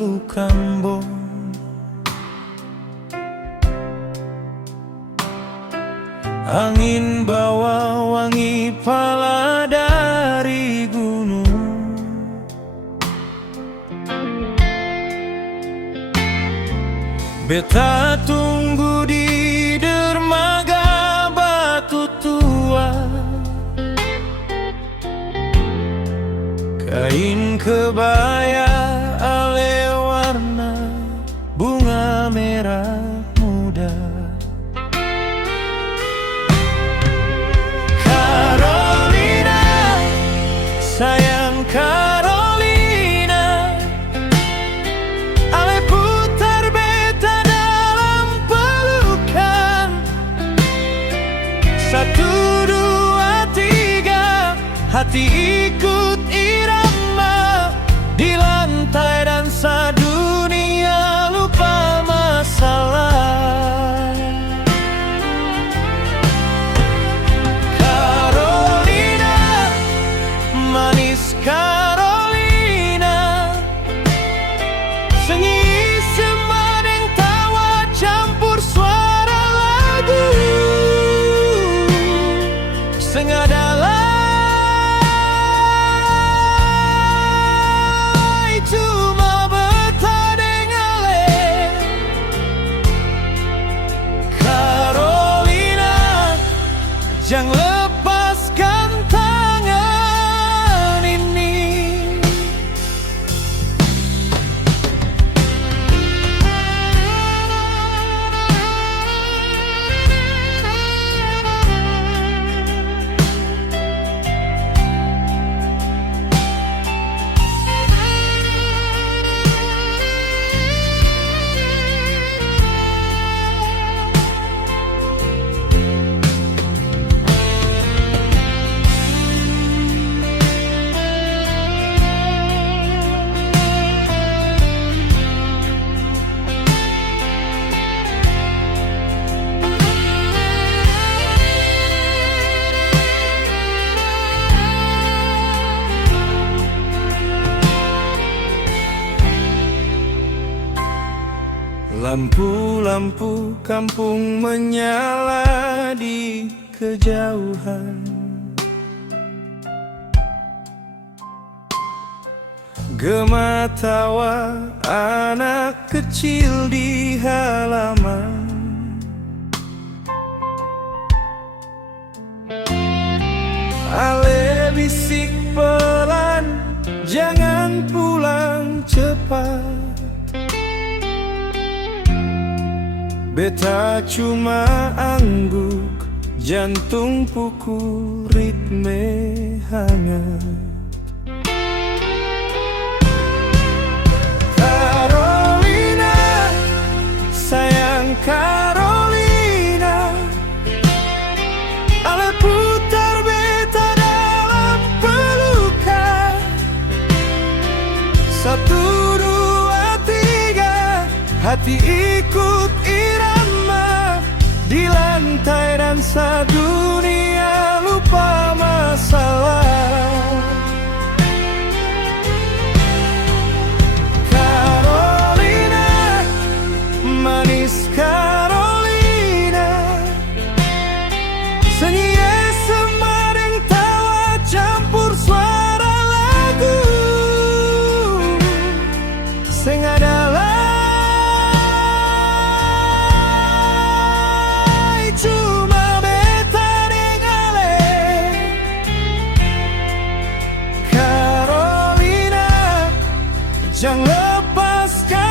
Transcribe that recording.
peluk Rambo. Angin bawa wangi pala dari gunung. Beta tunggu di dermaga batu tua. Kain kebaya ale warna bunga merah muda. Carolina, sayang Carolina, ale putar beta dalam pelukan. 1, 2, 3, hati ikut irama. Di lantai dansa dunia lupa masalah. Carolina, manis Carolina, senyi semadeng tawa campur suara lagu. Sengadala jangan lepaskan tangan ini. Lampu-lampu kampung menyala di kejauhan. Gema tawa anak kecil di halaman. Ale bisik pelan, jangan pulang cepat. Beta cuma angguk, jantung pukul ritme hangat. Carolina, sayang Carolina, ale putar beta dalam pelukan. 1, 2, 3, hati ikut irama. Di lantai dansa dunia lupa masalah. Carolina, manis Carolina, senyi semadeng tawa campur suara lagu. Sing adalah cuma beta dengale. Carolina, jangan lepaskan